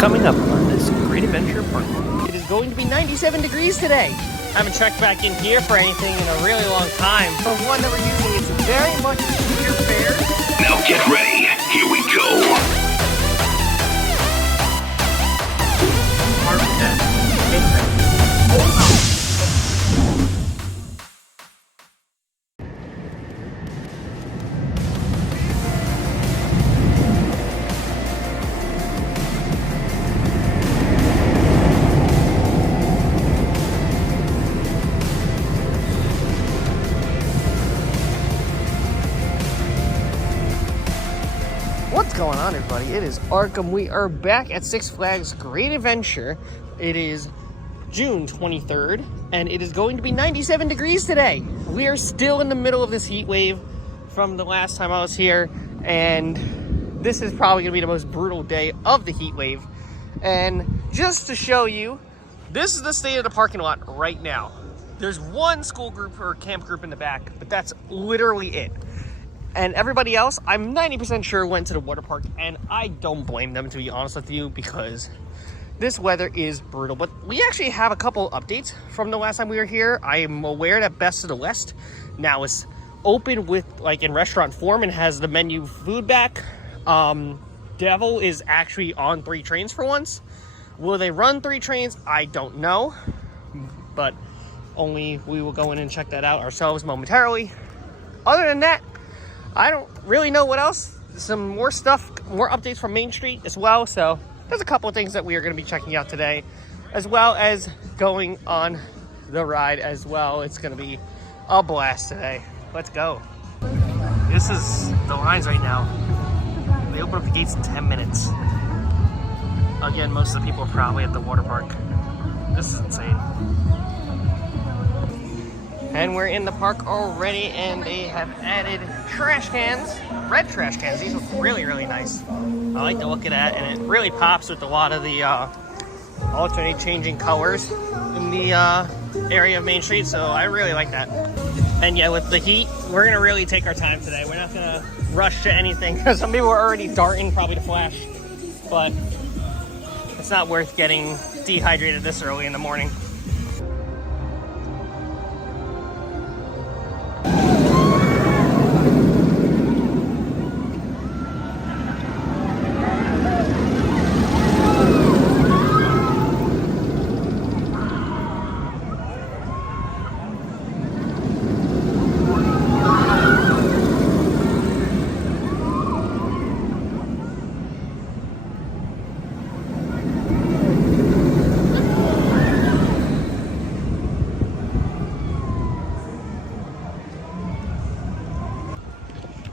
Coming up on this great adventure park. It is going to be 97 degrees today. I haven't checked back in here for anything in a really long time. The one that we're using is very much clear fair. Now get ready. Here we go. What's going on, everybody? It is Arkham. We are back at Six Flags Great Adventure. It is June 23rd, and it is going to be 97 degrees today. We are still in the middle of this heat wave from the last time I was here, and this is probably going to be the most brutal day of the heat wave. And just to show you, this is the state of the parking lot right now. There's one school group or camp group in the back, but that's literally it. And everybody else, I'm 90% sure, went to the water park, and I don't blame them, to be honest with you, because this weather is brutal. But we actually have a couple updates from the last time we were here. I am aware that Best of the West now is open with, like, in restaurant form and has the menu food back. Devil is actually on 3 trains for once. Will they run 3 trains? I don't know, but only we will go in and check that out ourselves momentarily. Other than that, I don't really know what else. Some more stuff, more updates from Main Street as well. So there's a couple of things that we are going to be checking out today, as well as going on the ride as well. It's going to be a blast today. Let's go. This is the lines right now. They open up the gates in 10 minutes. Again, most of the people are probably at the water park. This is insane. And we're in the park already, and they have added trash cans, red trash cans. These look really, really nice. I like the look of that, and it really pops with a lot of the alternate changing colors in the area of Main Street, so I really like that. And yeah, with the heat, we're gonna really take our time today. We're not gonna rush to anything, because some people are already darting probably to Flash, but it's not worth getting dehydrated this early in the morning.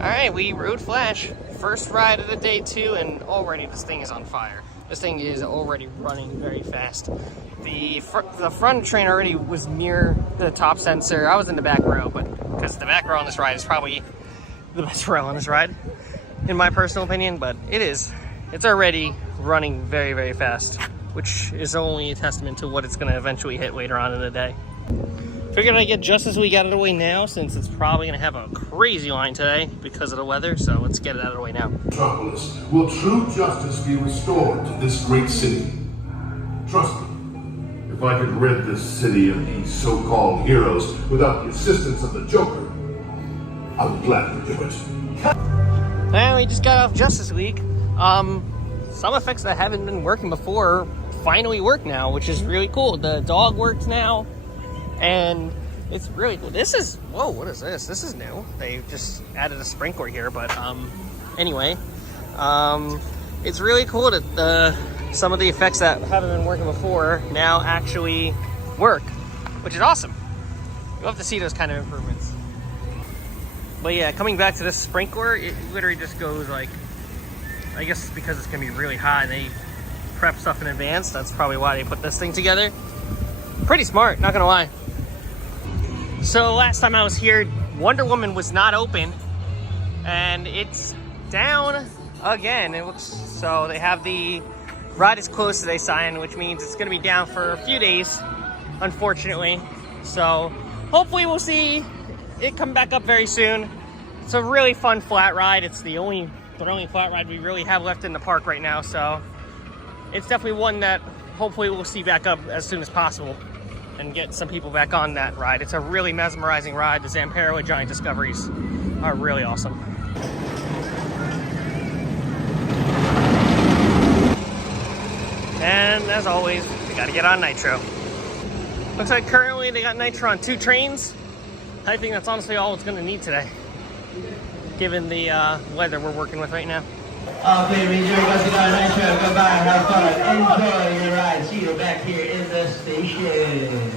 Alright, we rode Flash. First ride of the day 2, and already this thing is on fire. This thing is already running very fast. The front train already was near the top sensor. I was in the back row, but because the back row on this ride is probably the best row on this ride, in my personal opinion, but it's already running very, very fast, which is only a testament to what it's going to eventually hit later on in the day. Figured I'd get just as we got out of the way now, since it's probably going to have a crazy line today because of the weather, so let's get it out of the way now. Metropolis, will true justice be restored to this great city? Trust me, if I could rid this city of these so-called heroes without the assistance of the Joker, I would gladly do it. Well, we just got off Justice League. Some effects that haven't been working before finally work now, which is really cool. The dog works now. And it's really cool. This is, whoa, what is this? This is new. They just added a sprinkler here, but anyway, it's really cool that some of the effects that haven't been working before now actually work, which is awesome. You'll have to see those kind of improvements. But yeah, coming back to this sprinkler, it literally just goes like, I guess it's because it's gonna be really hot and they prep stuff in advance. That's probably why they put this thing together. Pretty smart, not gonna lie. So last time I was here, Wonder Woman was not open, and it's down again. It looks, so they have the ride is closed today sign, which means it's going to be down for a few days, unfortunately. So hopefully we'll see it come back up very soon. It's a really fun flat ride. It's the only flat ride we really have left in the park right now. So it's definitely one that hopefully we'll see back up as soon as possible and get some people back on that ride. It's a really mesmerizing ride. The Zampero Giant Discoveries are really awesome. And as always, we gotta get on Nitro. Looks like currently they got Nitro on 2 trains. I think that's honestly all it's gonna need today, given the weather we're working with right now. Okay, enjoy Nitro. Goodbye, have fun, enjoy your ride. See you back here in the station.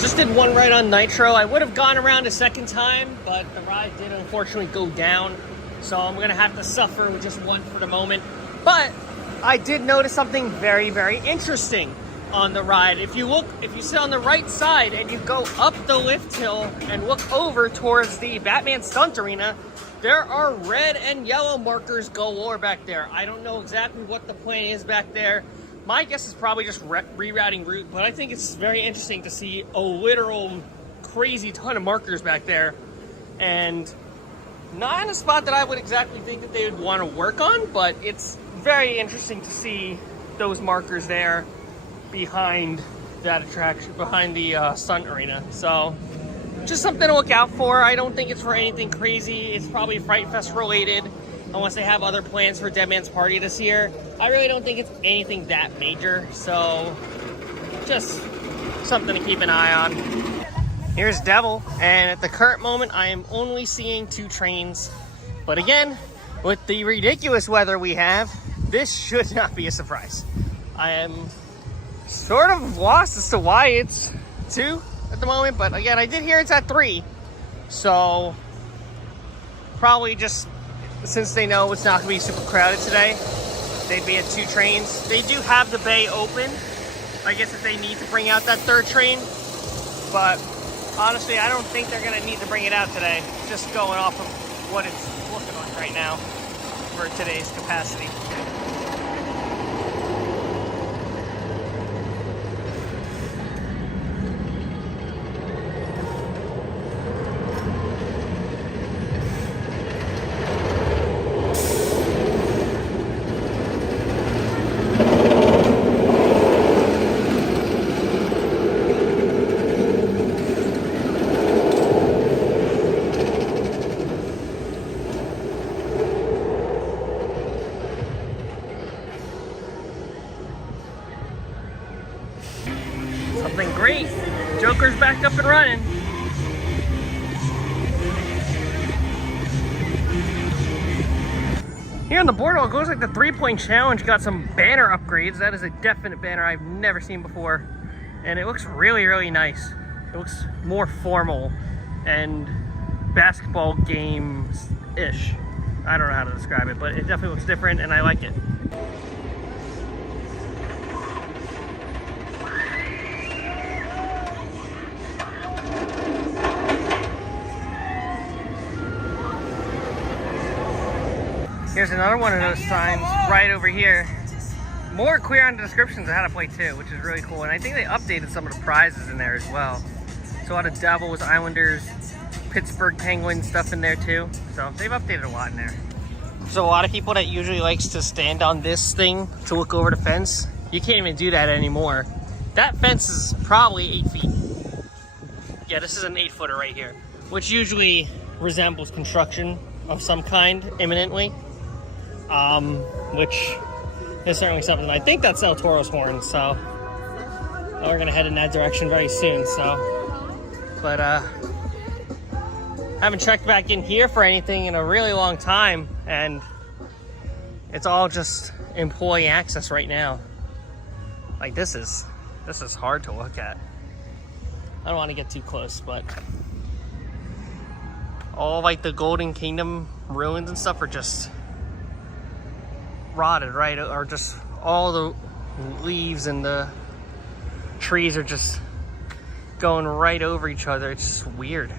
Just did one ride on Nitro. I would have gone around a second time, but the ride did unfortunately go down. So I'm gonna have to suffer with just one for the moment. But I did notice something very, very interesting on the ride. If you sit on the right side and you go up the lift hill and look over towards the Batman Stunt Arena, there are red and yellow markers galore back there. I don't know exactly what the plan is back there. My guess is probably just rerouting route, but I think it's very interesting to see a literal crazy ton of markers back there, and not in a spot that I would exactly think that they would want to work on, but it's very interesting to see those markers there behind that attraction, behind the Stunt Arena. So just something to look out for. I don't think it's for anything crazy. It's probably Fright Fest related, unless they have other plans for Dead Man's Party this year. I really don't think it's anything that major, so just something to keep an eye on. Here's Devil, and at the current moment, I am only seeing 2 trains. But again, with the ridiculous weather we have, this should not be a surprise. I am sort of lost as to why it's 2 at the moment, but again, I did hear it's at 3. So probably just since they know it's not gonna be super crowded today, they'd be at 2 trains. They do have the bay open, I guess, if they need to bring out that 3rd train, but honestly, I don't think they're gonna need to bring it out today, just going off of what it's looking like right now for today's capacity. Something great. Joker's back up and running. Here on the boardwalk, it looks like the 3-point challenge got some banner upgrades. That is a definite banner I've never seen before. And it looks really, really nice. It looks more formal and basketball games-ish. I don't know how to describe it, but it definitely looks different and I like it. Here's another one of those signs right over here. More clear on the descriptions of how to play too, which is really cool. And I think they updated some of the prizes in there as well. So a lot of Devils, Islanders, Pittsburgh Penguins stuff in there too. So they've updated a lot in there. So a lot of people that usually likes to stand on this thing to look over the fence, you can't even do that anymore. That fence is probably 8 feet. Yeah, this is an 8-footer right here, which usually resembles construction of some kind imminently. Which is certainly something. I think that's El Toro's horn, so we're gonna head in that direction very soon. So, but haven't checked back in here for anything in a really long time, and it's all just employee access right now. Like this is hard to look at. I don't want to get too close, but all like the Golden Kingdom ruins and stuff are just rotted, right? Or just all the leaves and the trees are just going right over each other. It's just weird.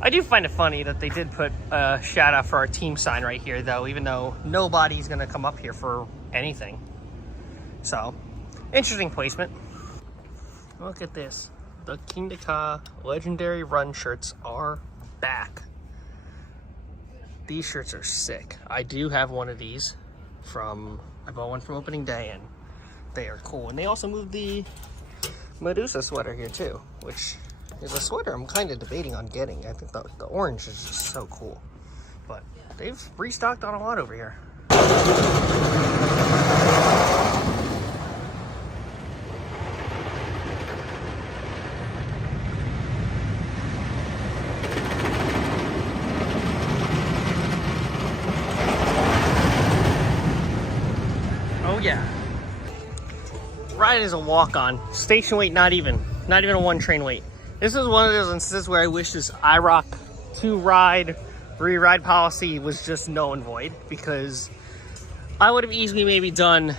I do find it funny that they did put a shout out for our team sign right here though, even though nobody's gonna come up here for anything. So, interesting placement. Look at this. The Kingda Ka Legendary Run shirts are back. these shirts are sick. I do have one of these I bought one from opening day, and they are cool. And they also moved the Medusa sweater here too, which is a sweater I'm kind of debating on getting. I think the orange is just so cool. But they've restocked on a lot over here. Oh yeah. Ride is a walk-on. Station weight, not even a one train weight. This is one of those instances where I wish this IROC 2 ride, re-ride policy was just null and void, because I would have easily maybe done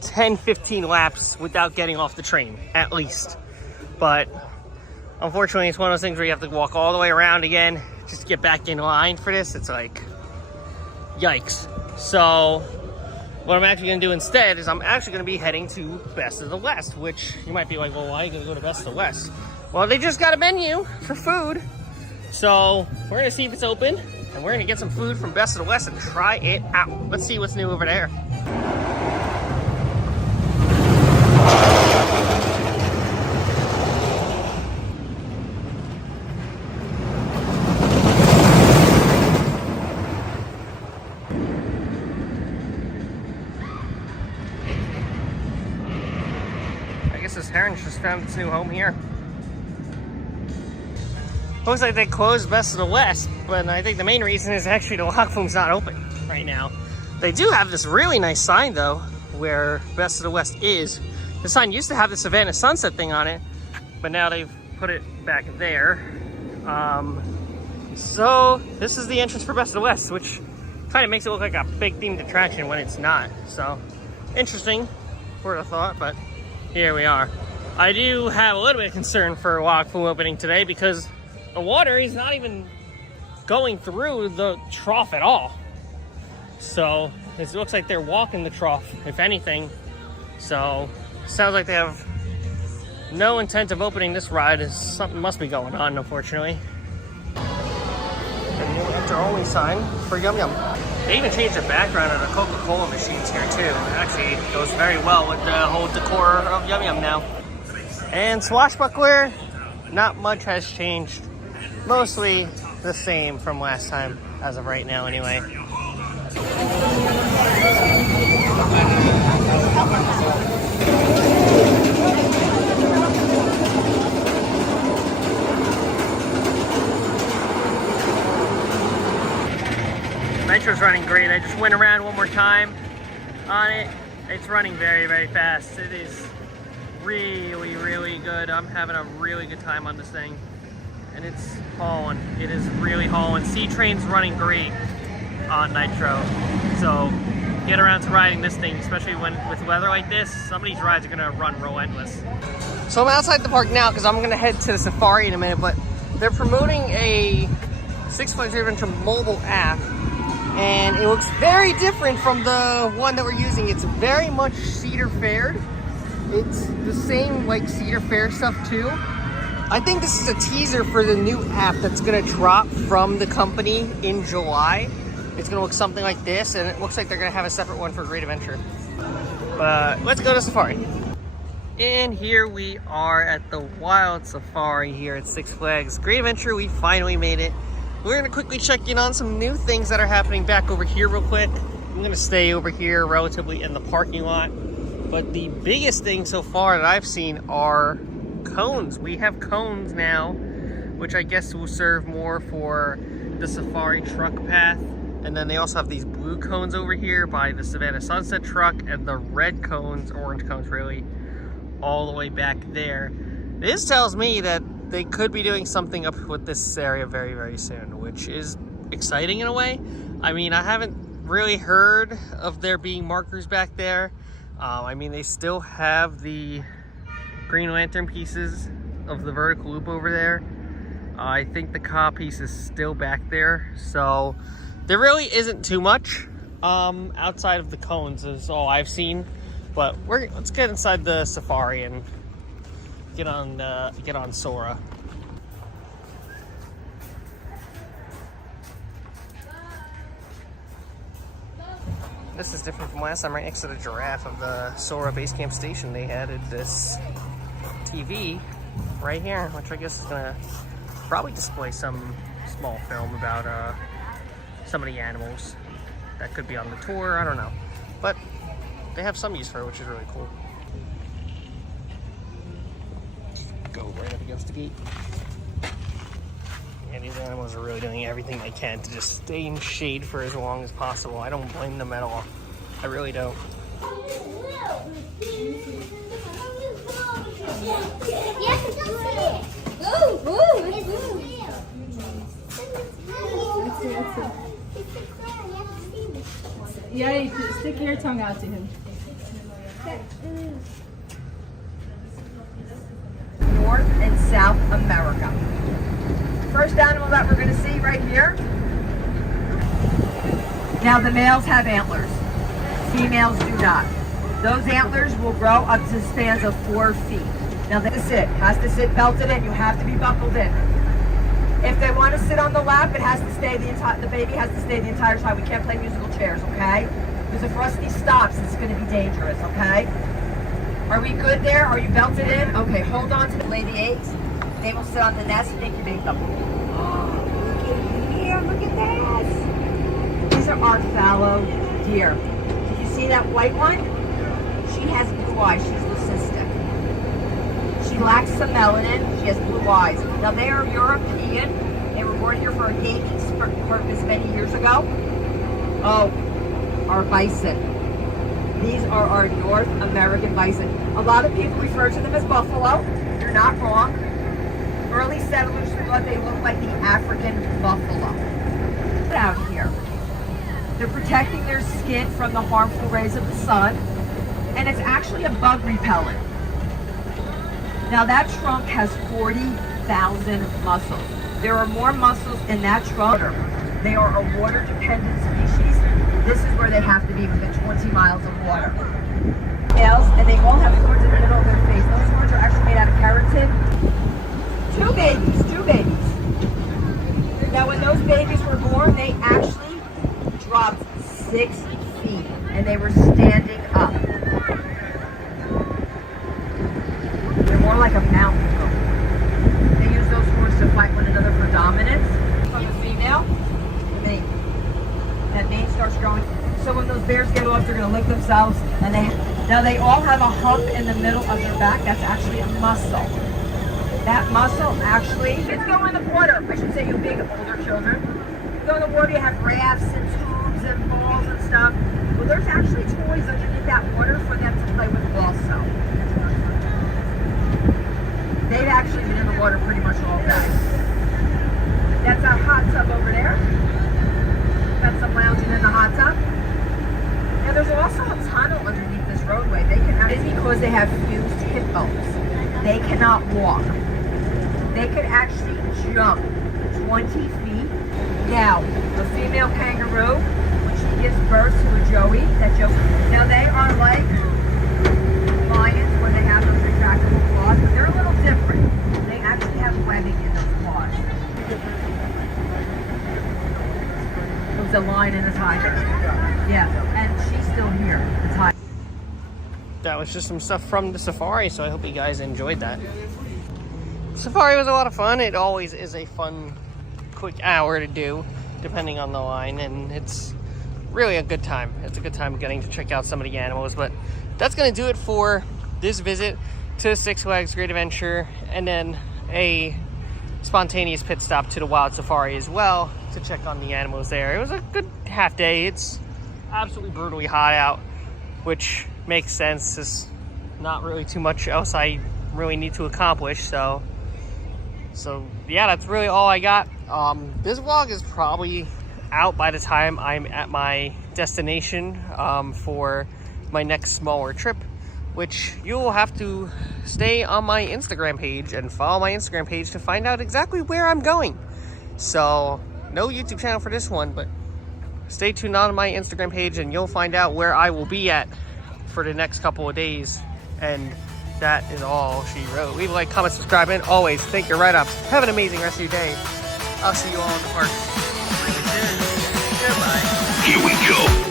10, 15 laps without getting off the train, at least. But unfortunately, it's one of those things where you have to walk all the way around again just to get back in line for this. It's like, yikes. So what I'm actually going to do instead is I'm actually going to be heading to Best of the West, which you might be like, well, why are you going to go to Best of the West? Well, they just got a menu for food. So we're going to see if it's open, and we're going to get some food from Best of the West and try it out. Let's see what's new over there. This heron's just found its new home here. Looks like they closed Best of the West, but I think the main reason is actually the lock boom's not open right now. They do have this really nice sign though, where Best of the West is. The sign used to have the Savannah Sunset thing on it, but now they've put it back there. So this is the entrance for Best of the West, which kind of makes it look like a big themed attraction when it's not. So interesting, word of thought, but here we are. I do have a little bit of concern for lock boom opening today, because the water is not even going through the trough at all. So it looks like they're walking the trough, if anything. So sounds like they have no intent of opening this ride. Something must be going on, unfortunately. A new enter-only sign for Yum Yum. They even changed the background of the Coca-Cola machines here too. It actually goes very well with the whole decor of Yum Yum now. And Swashbuckler, not much has changed. Mostly the same from last time, as of right now anyway. Nitro's running great. I just went around one more time on it. It's running very, very fast. It is really, really good. I'm having a really good time on this thing. And it's hauling. It is really hauling. C-Train's running great on Nitro. So get around to riding this thing, especially with weather like this. Some of these rides are gonna run relentless. So I'm outside the park now because I'm gonna head to the safari in a minute, but they're promoting a Six Flags Adventure mobile app, and it looks very different from the one that we're using. It's very much Cedar Fair. It's the same like Cedar Fair stuff too. I think this is a teaser for the new app that's gonna drop from the company in July. It's gonna look something like this, and it looks like they're gonna have a separate one for Great Adventure. But let's go to Safari. And here we are at the Wild Safari here at Six Flags Great Adventure. We finally made it. We're gonna quickly check in on some new things that are happening back over here real quick. I'm gonna stay over here relatively in the parking lot. But the biggest thing so far that I've seen are cones. We have cones now, which I guess will serve more for the Safari truck path. And then they also have these blue cones over here by the Savannah Sunset truck, and the red cones, orange cones really, all the way back there. This tells me that they could be doing something up with this area very, very soon, which is exciting in a way. I mean, I haven't really heard of there being markers back there. I mean, they still have the Green Lantern pieces of the vertical loop over there. I think the car piece is still back there, so there really isn't too much outside of the cones is all I've seen. But let's get inside the safari and get on Sora. this is different from last time. Right next to the giraffe of the Sora Base Camp Station, they added this TV right here, which I guess is gonna probably display some small film about some of the animals that could be on the tour. I don't know, but they have some use for it, which is really cool. Go right up against the gate. And these animals are really doing everything they can to just stay in shade for as long as possible. I don't blame them at all. I really don't. Yeah, you can stick your tongue out to him. North and South America. First animal that we're going to see right here. Now the males have antlers. Females do not. Those antlers will grow up to spans of 4 feet. Now this has to sit belted in. You have to be buckled in. If they want to sit on the lap, it has to stay the baby has to stay the entire time. We can't play musical chairs, okay? Because if Rusty stops, it's going to be dangerous, okay? Are we good there? Are you belted in? Okay, hold on to the lay the eggs. They will sit on the nest and incubate them. Look at here, look at this. These are our fallow deer. Did you see that white one? She has blue eyes. She's leucistic. She lacks some melanin. She has blue eyes. Now they are European. They were born here for a gaming purpose many years ago. Oh, our bison. These are our North American bison. A lot of people refer to them as buffalo. You're not wrong. Early settlers thought they looked like the African buffalo. Out here. They're protecting their skin from the harmful rays of the sun, and it's actually a bug repellent. Now that trunk has 40,000 muscles. There are more muscles in that trunk. They are a water-dependent species. This is where they have to be within 20 miles of water. Males, and they all have horns in the middle of their face. Those horns are actually made out of keratin. Two babies. Now when those babies were born, they actually dropped 6 feet, and they were standing up. They're more like a mountain goat. They use those horns to fight one another for dominance. From the female, that mane starts growing. So when those bears get off, they're going to lick themselves, and now they all have a hump in the middle of their back. That's actually a muscle. That muscle actually, kids go in the water. I should say you big older children. You go in the water, you have rafts and tubes and balls and stuff. Well, there's actually toys underneath that water for them to play with also. They've actually been in the water pretty much all day. That's our hot tub over there. Got some lounging in the hot tub. Now there's also a tunnel underneath this roadway. They can, it's because they have fused hip bones. They cannot walk. They could actually jump 20 feet. Now, the female kangaroo, when she gives birth to a joey, now they are like lions where they have those retractable claws, but they're a little different. They actually have webbing in those claws. It was a lion and a tiger. Yeah, and she's still here, the tiger. That was just some stuff from the safari, so I hope you guys enjoyed that. Safari was a lot of fun. It always is a fun, quick hour to do, depending on the line, and it's really a good time. It's a good time getting to check out some of the animals, but that's going to do it for this visit to Six Flags Great Adventure, and then a spontaneous pit stop to the Wild Safari as well to check on the animals there. It was a good half day. It's absolutely brutally hot out, which makes sense. There's not really too much else I really need to accomplish, so yeah, that's really all I got. This vlog is probably out by the time I'm at my destination for my next smaller trip, which you'll have to stay on my Instagram page and follow my Instagram page to find out exactly where I'm going. So no YouTube channel for this one, but stay tuned on my Instagram page and you'll find out where I will be at for the next couple of days. And that is all she wrote. Leave a like, comment, subscribe, and always think your write-ups. Have an amazing rest of your day. I'll see you all in the park really soon. Goodbye. Here we go.